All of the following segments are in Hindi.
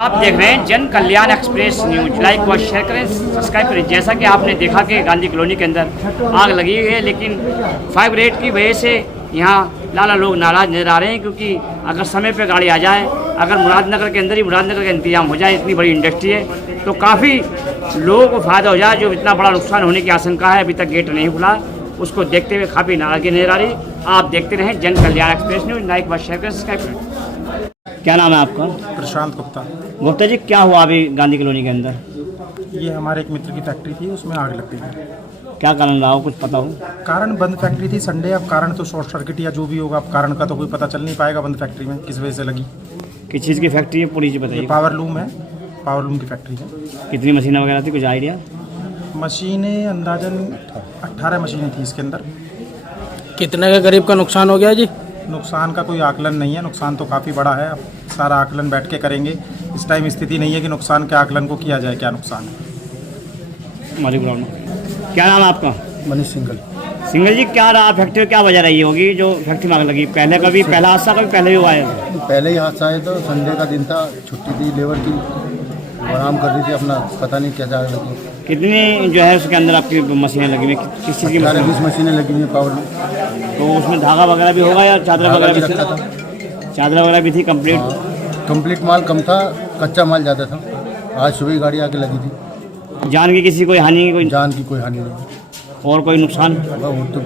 आप देख रहे हैं जन कल्याण एक्सप्रेस न्यूज। लाइक व शेयर करें, सब्सक्राइब करें। जैसा कि आपने देखा कि गांधी कॉलोनी के अंदर आग लगी हुई है, लेकिन फायर रेट की वजह से यहाँ लाला लोग नाराज़ नजर आ रहे हैं, क्योंकि अगर समय पे गाड़ी आ जाए, अगर मुरादनगर के अंदर ही मुरादनगर का इंतजाम हो जाए, इतनी बड़ी इंडस्ट्री है, तो काफ़ी लोगों को फ़ायदा हो जाए। जो इतना बड़ा नुकसान होने की आशंका है, अभी तक गेट नहीं खुला, उसको देखते हुए काफ़ी नाराज़गी नजर आ रही। आप देखते रहें जन कल्याण एक्सप्रेस न्यूज। लाइक व शेयर करें, सब्सक्राइब करें। क्या नाम है आपका? प्रशांत गुप्ता। गुप्ता जी, क्या हुआ अभी गांधी कॉलोनी के अंदर? ये हमारे एक मित्र की फैक्ट्री थी, उसमें आग लग गई। क्या कारण रहा हो, कुछ पता हो? कारण बंद फैक्ट्री थी, संडे। अब कारण तो शॉर्ट सर्किट या जो भी होगा, अब कारण का तो कोई पता चल नहीं पाएगा। बंद फैक्ट्री में किस वजह से लगी, किस चीज़ की फैक्ट्री है, पूरी चीज़ ये बताइए। पावर लूम है, पावर लूम की फैक्ट्री है। कितनी मशीनें वगैरह थी, कुछ आइडिया? मशीनें अंदाजन 18 मशीनें थी इसके अंदर। कितने के करीब का नुकसान हो गया जी? नुकसान का कोई आकलन नहीं है, नुकसान तो काफ़ी बड़ा है। अब सारा आकलन बैठ के करेंगे। इस टाइम स्थिति नहीं है कि नुकसान के आकलन को किया जाए, क्या नुकसान है। क्या नाम है आपका? मनीष सिंगल। सिंगल जी, क्या रहा फैक्ट्री में, क्या वजह रही होगी जो फैक्ट्री में आग लगी? पहले कभी पहला हादसा कभी पहले भी हुआ है? पहले ही हादसा है, तो संडे का दिन था, छुट्टी थी लेबर की, आराम कर रही थी अपना, पता नहीं क्या आग लगी। कितनी जो है उसके अंदर आपकी मशीनें लगी हुई, किस चीज़ की मशीन? 20 मशीनें लगी हुई हैं पावर में। तो उसमें धागा वगैरह भी होगा या चादर धागा वगैरह भी भी रखा थी? था। चादर वगैरह भी थी कंप्लीट? कंप्लीट माल कम था, कच्चा माल ज़्यादा था। आज सुबह ही गाड़ी आके लगी थी। जान की किसी कोई हानि कोई जान की कोई हानि नहीं। और कोई नुकसान? वो तो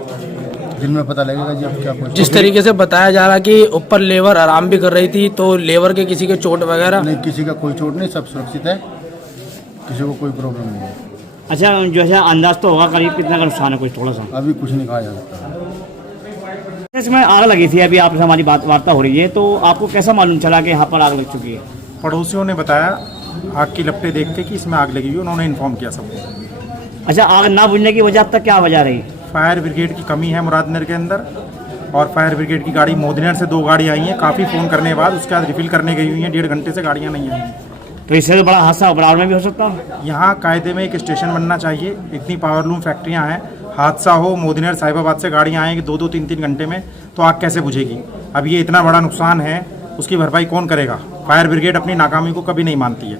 दिन में पता लगेगा जी, अब क्या कुछ। जिस तरीके से बताया जा रहा कि ऊपर लेबर आराम भी कर रही थी, तो लेबर के किसी के चोट वगैरह? नहीं, किसी का कोई चोट नहीं, सब सुरक्षित है, किसी को कोई प्रॉब्लम नहीं है। अच्छा, जो है अंदाज तो होगा करीब कितना का नुकसान है, कुछ थोड़ा सा? अभी कुछ नहीं कहा जा सकता। इसमें आग लगी थी, अभी आपसे हमारी वार्ता हो रही है, तो आपको कैसा मालूम चला कि यहाँ पर आग लग चुकी है? पड़ोसियों ने बताया आग की लपटें देख के कि इसमें आग लगी हुई, उन्होंने इन्फॉर्म किया सबको। अच्छा, आग ना बुझने की वजह अब तक क्या वजह रही? फायर ब्रिगेड की कमी है मुरादनगर के अंदर, और फायर ब्रिगेड की गाड़ी मोदीनगर से 2 गाड़ी आई हैं। काफ़ी फ़ोन करने के बाद उसके बाद रिफिल करने गई हुई हैं, 1.5 घंटे से गाड़ियाँ नहीं आई हैं। तो इससे तो बड़ा हादसा बराबर में भी हो सकता है। यहाँ कायदे में एक स्टेशन बनना चाहिए। इतनी पावरलूम फैक्ट्रियाँ हैं, हादसा हो, मोदीनगर साहिबाबाद से गाड़ियाँ आएंगी 2-2, 3-3 घंटे में, तो आग कैसे बुझेगी? अब ये इतना बड़ा नुकसान है, उसकी भरपाई कौन करेगा? फायर ब्रिगेड अपनी नाकामी को कभी नहीं मानती है।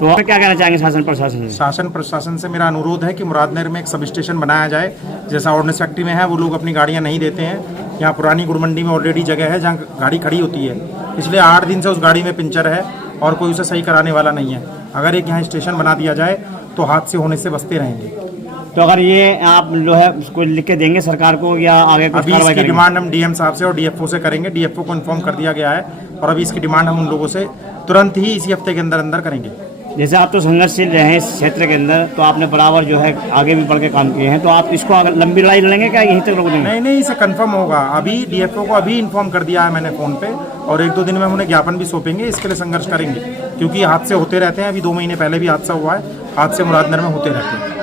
तो आप क्या कहना चाहेंगे शासन प्रशासन से? शासन प्रशासन से मेरा अनुरोध है कि मुरादनगर में एक सब स्टेशन बनाया जाए, जैसा ऑर्डिनेंस फैक्ट्री में है। वो लोग अपनी गाड़ियाँ नहीं देते हैं। यहाँ पुरानी गुड़मंडी में ऑलरेडी जगह है जहाँ गाड़ी खड़ी होती है। पिछले 8 दिन से उस गाड़ी में पंचर है और कोई उसे सही कराने वाला नहीं है। अगर एक यहाँ स्टेशन बना दिया जाए तो हादसे होने से बचते रहेंगे। तो अगर ये आप जो है उसको लिख के देंगे सरकार को, या आगे कुछ अभी कार्रवाई इसकी करेंगे? डिमांड हम डीएम साहब से और डीएफओ से करेंगे। डीएफओ को इन्फॉर्म कर दिया गया है, और अभी इसकी डिमांड हम उन लोगों से तुरंत ही इसी हफ्ते के अंदर अंदर करेंगे। जैसे आप तो संघर्षशील रहे हैं इस क्षेत्र के अंदर, तो आपने बराबर जो है आगे भी बढ़ के काम किए हैं, तो आप इसको लंबी लड़ाई लड़ेंगे क्या, यहीं तक रोक देंगे? नहीं नहीं, इसे कंफर्म होगा। अभी डीएफओ को अभी इन्फॉर्म कर दिया है मैंने फ़ोन पे, और 1-2 दिन में हम उन्हें ज्ञापन भी सौंपेंगे। इसके लिए संघर्ष करेंगे, क्योंकि हादसे होते रहते हैं। अभी 2 महीने पहले भी हादसा हुआ है। हादसे मुरादनगर में होते रहते हैं।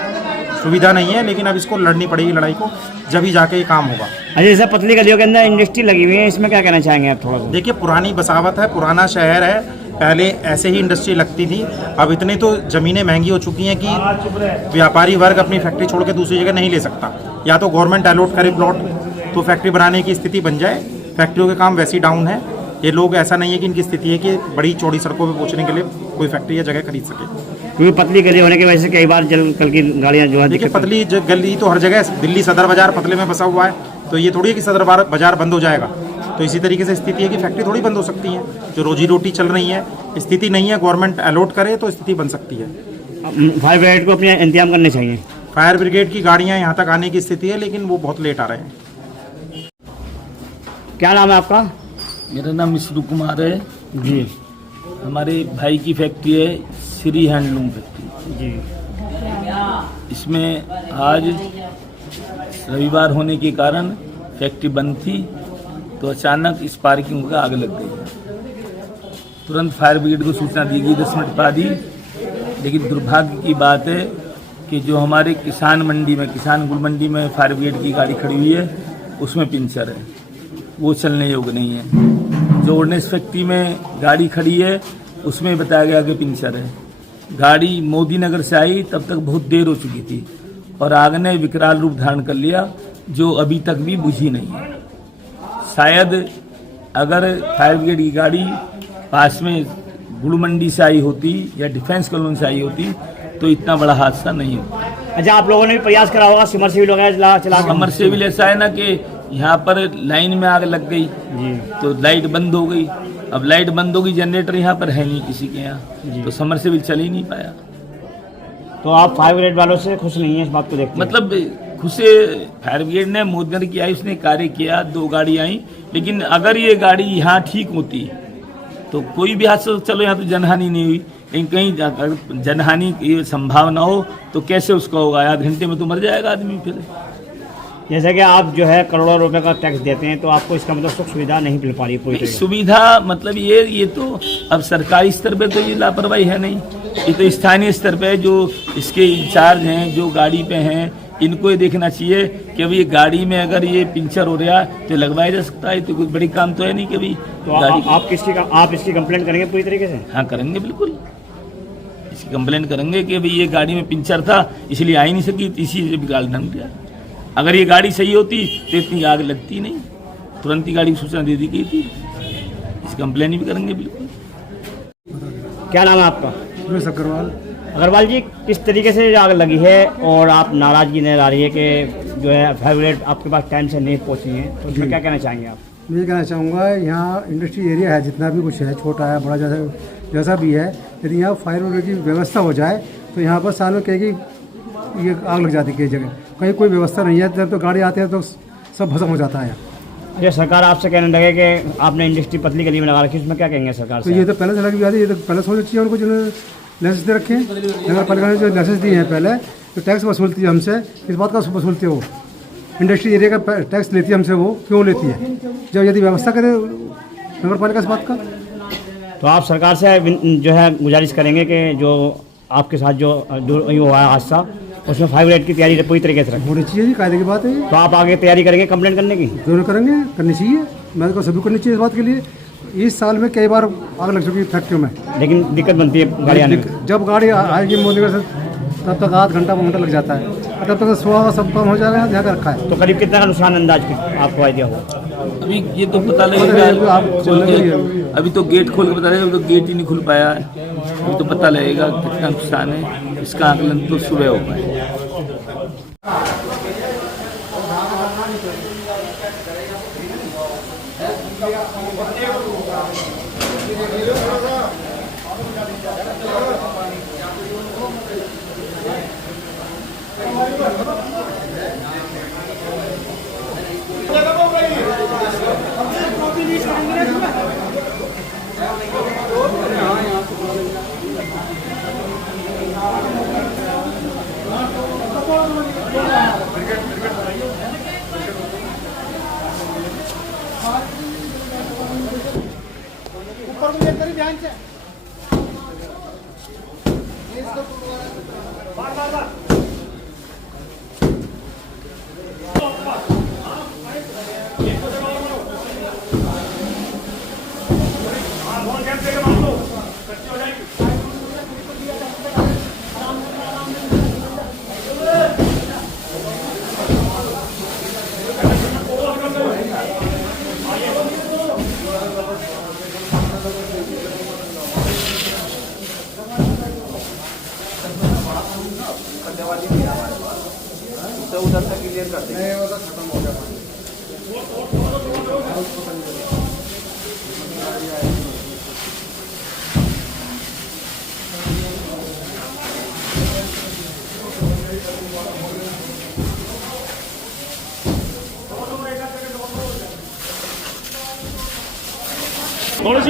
सुविधा नहीं है, लेकिन अब इसको लड़नी पड़ेगी लड़ाई को, जब ही जाके ये काम होगा। अच्छा, जैसे पतली गलियों के अंदर इंडस्ट्री लगी हुई है, इसमें क्या कहना चाहेंगे आप थोड़ा सा? देखिए, पुरानी बसावत है, पुराना शहर है, पहले ऐसे ही इंडस्ट्री लगती थी। अब इतनी तो ज़मीनें महंगी हो चुकी हैं कि व्यापारी वर्ग अपनी फैक्ट्री छोड़ के दूसरी जगह नहीं ले सकता। या तो गवर्नमेंट अलॉट करे प्लॉट, तो फैक्ट्री बनाने की स्थिति बन जाए। फैक्ट्रियों के काम वैसे ही डाउन है। ये लोग, ऐसा नहीं है कि इनकी स्थिति है कि बड़ी चौड़ी सड़कों पे पहुंचने के लिए कोई फैक्ट्री या जगह खरीद सके। क्योंकि पतली गली होने की वजह से कई बार कल की गाड़ियाँ जो है देखिए, पतली गली तो हर जगह, दिल्ली सदर बाजार पतले में बसा हुआ है, तो ये थोड़ी है कि सदर बाजार बंद हो जाएगा। तो इसी तरीके से स्थिति है कि फैक्ट्री थोड़ी बंद हो सकती है। जो रोजी रोटी चल रही है, स्थिति नहीं है, गवर्नमेंट अलॉट करे तो स्थिति बन सकती है। फायर ब्रिगेड को अपने इंतजाम करने चाहिए। फायर ब्रिगेड की गाड़ियाँ यहाँ तक आने की स्थिति है, लेकिन वो बहुत लेट आ रहे हैं। क्या नाम है आपका? मेरा नाम विष्णु कुमार है जी हमारे भाई की फैक्ट्री है, श्री हैंडलूम फैक्ट्री जी। इसमें आज रविवार होने के कारण फैक्ट्री बंद थी, तो अचानक इस पार्किंग का आग लग गई। तुरंत फायर ब्रिगेड को सूचना दी गई 10 मिनट बाद ही, लेकिन दुर्भाग्य की बात है कि जो हमारे किसान मंडी में, किसान गुड़ मंडी में फायर ब्रिगेड की गाड़ी खड़ी हुई है, उसमें पंचर है, वो चलने योग्य नहीं है। जो ऑर्डिनेंस फैक्ट्री में गाड़ी खड़ी है, उसमें बताया गया कि पंचर है। गाड़ी मोदीनगर से आई तब तक बहुत देर हो चुकी थी, और आग ने विकराल रूप धारण कर लिया, जो अभी तक भी बुझी नहीं है। शायद अगर फायर ब्रिगेड की गाड़ी पास में गुड़ मंडी से आई होती या डिफेंस कॉलोनी से आई होती तो इतना बड़ा हादसा नहीं होता। अच्छा, आप लोगों ने भी प्रयास करा होगा समरसेबिल वगैरह चला समरसेबिल ऐसा है ना कि यहाँ पर लाइन में आग लग गई जी, तो लाइट बंद हो गई। अब लाइट बंद होगी, जनरेटर यहाँ पर है नहीं किसी के यहाँ, तो समरसेबिल चल ही नहीं पाया। तो आप फायर ब्रिगेड वालों से खुश नहीं है इस बात को देखते हैं? मतलब खुशे फायर ब्रिगेड ने मोदगढ़ की आई, उसने कार्य किया, 2 गाड़ी आई, लेकिन अगर ये गाड़ी यहाँ ठीक होती तो कोई भी हादसा, चलो यहाँ तो जनहानि नहीं हुई, लेकिन कहीं अगर जनहानि की संभावना हो तो कैसे उसका होगा? आधे घंटे में तो मर जाएगा आदमी। फिर जैसे कि आप जो है करोड़ों रुपए का टैक्स देते हैं, तो आपको इसका मतलब सुख सुविधा नहीं मिल पा रही पूरी तरीके से। सुविधा मतलब ये तो अब सरकारी स्तर पे तो ये लापरवाही है नहीं, ये तो स्थानीय स्तर पे जो इसके इंचार्ज हैं, जो गाड़ी पे हैं, इनको ये देखना चाहिए कि अभी ये गाड़ी में अगर ये पंचर हो रहा है तो लगवाया जा सकता है। तो कोई बड़ी काम तो है नहीं कि अभी तो गाड़ी आप इसकी कंप्लेंट करेंगे पूरी तरीके से? हाँ करेंगे, बिल्कुल इसकी कंप्लेंट करेंगे कि भाई ये गाड़ी में पंचर था इसलिए आ ही नहीं सकी, इसी से बिगाड़ ढंग गया। अगर ये गाड़ी सही होती तो इतनी आग लगती नहीं, तुरंत ही गाड़ी की सूचना दे दी गई थी। इस कंप्लेन भी करेंगे बिल्कुल। क्या नाम है आपका? अग्रवाल। अग्रवाल जी, किस तरीके से आग लगी है और आप नाराजगी नजर आ रही है कि जो है फायर ब्रिगेड आपके पास टाइम से नहीं पहुंची है, तो उसमें क्या कहना चाहेंगे आप? मैं ये कहना चाहूँगा, यहाँ इंडस्ट्री एरिया है, जितना भी कुछ है, छोटा है बड़ा जैसा भी है, यदि यहाँ फायर ब्रिगेड की व्यवस्था हो जाए तो यहाँ पर सालों कहेगी ये आग लग जाती है कई जगह। कहीं कोई व्यवस्था नहीं है, जब तो गाड़ी आते हैं तो सब भस्म हो जाता है। ये सरकार आपसे कहने लगे कि आपने इंडस्ट्री पतली गली में लगा रखी, उसमें क्या कहेंगे सरकार तो से? ये तो पहले से लगी हुई है, ये तो पहले सोचना चाहिए उनको, जिन्होंने लाइसेंस दे रखे हैं। नगर पालिका ने जो लाइसेंस दिए हैं पहले, तो टैक्स वसूलती है हमसे, इस बात का वसूलती है वो इंडस्ट्री एरिया का टैक्स लेती है हमसे, वो क्यों लेती है? जब यदि व्यवस्था करे नगर पालिका इस बात का। तो आप सरकार से जो है गुजारिश करेंगे कि जो आपके साथ जो हुआ है हादसा, उसमें फायर ब्रिगेड की तैयारी पूरी तरीके से रखें। होनी चाहिए जी, कायदे की बात है ये। तो आप आगे तैयारी करेंगे कंप्लेंट करने की? दोनों करेंगे, करनी चाहिए, मैं तो सभी करनी चाहिए इस बात के लिए। इस साल में कई बार आग लग चुकी है फैक्ट्रियों में, लेकिन दिक्कत बनती है गाड़ी आने में। जब गाड़ी आएगी मोदीगढ़ से तब तक आध घंटा लग जाता है, तब तक सुबह सब कम हो जाएगा, यहाँ रखा है। तो करीब कितना का नुकसान अंदाज आपको आइडिया होगा? अभी ये तो पता लगेगा, अभी तो गेट खोल के बता रहे हैं, तो गेट ही नहीं खुल पाया है, अभी तो पता लगेगा कितना नुकसान है, इसका आकलन तो सुबह हो पाएगा।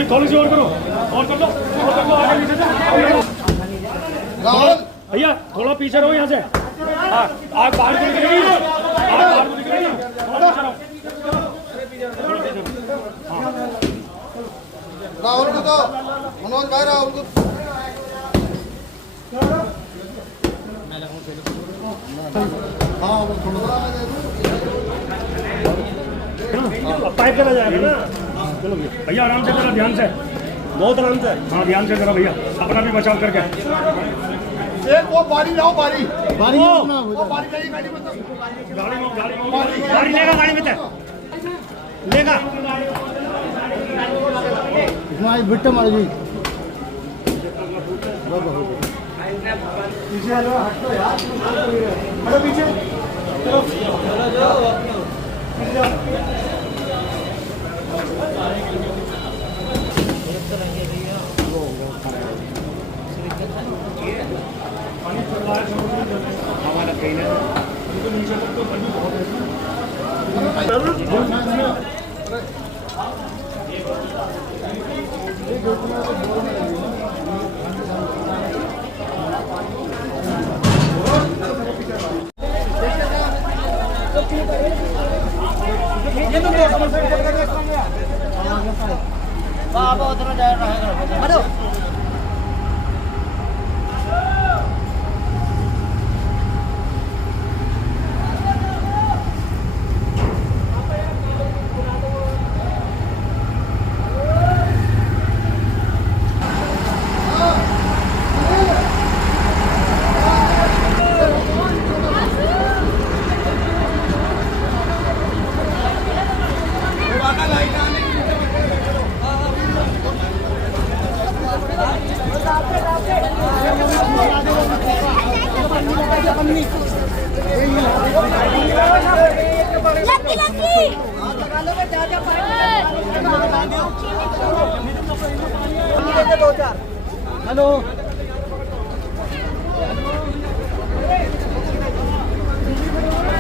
थोड़ी सी और करो, और कर लो, आगे पीछे भैया थोड़ा पीछे रहो यहाँ से। हाँ, आग बाहर को निकलेगी, आग बाहर को निकलेगी, थोड़ा पीछे रहो, थोड़ा पीछे रहो। हाँ। राहुल को तो मनोज भाई, राहुल को पाइप चला जाएगा ना। चलो भैया आराम से करो, ध्यान से, बहुत आराम से। हाँ ध्यान से करो भैया, अपना भी बचाव करके। एक वो बारी लाओ, बारी गाड़ी लेगा, गाड़ी में लेगा। बिट्टा मार हेलो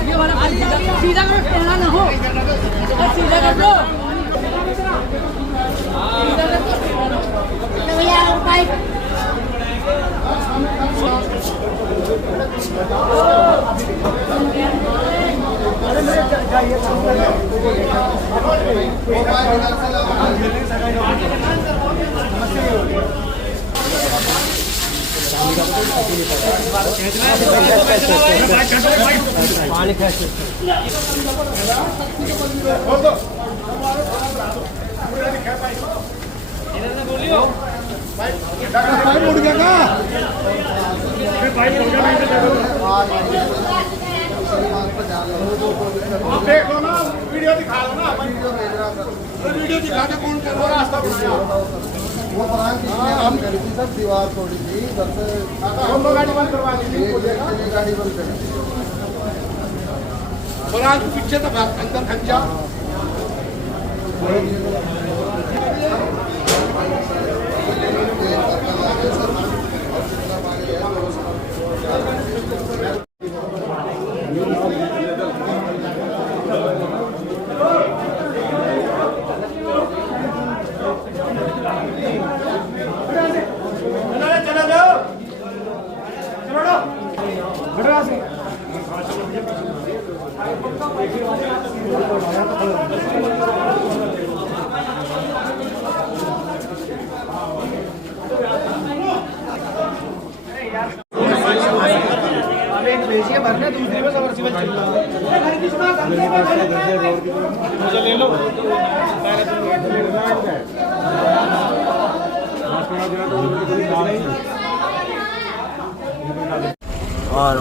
ये वाला सीधा करो, टेढ़ा ना हो, सीधा कर दो। भैया पाइप पानी कैसे पाइप उड़ गया का देखो ना वीडियो दिखा लो ना वीडियो दिखा के कौन कर रास्ता बनाया वो हम सब दीवार तोड़ी थी इधर से हम लोग गाड़ी बंद करवा दी गाड़ी बंद करी पीछे तो अंदर खंचा भरने दूसरी में सबमर्सिबल चल रहा है ले लो और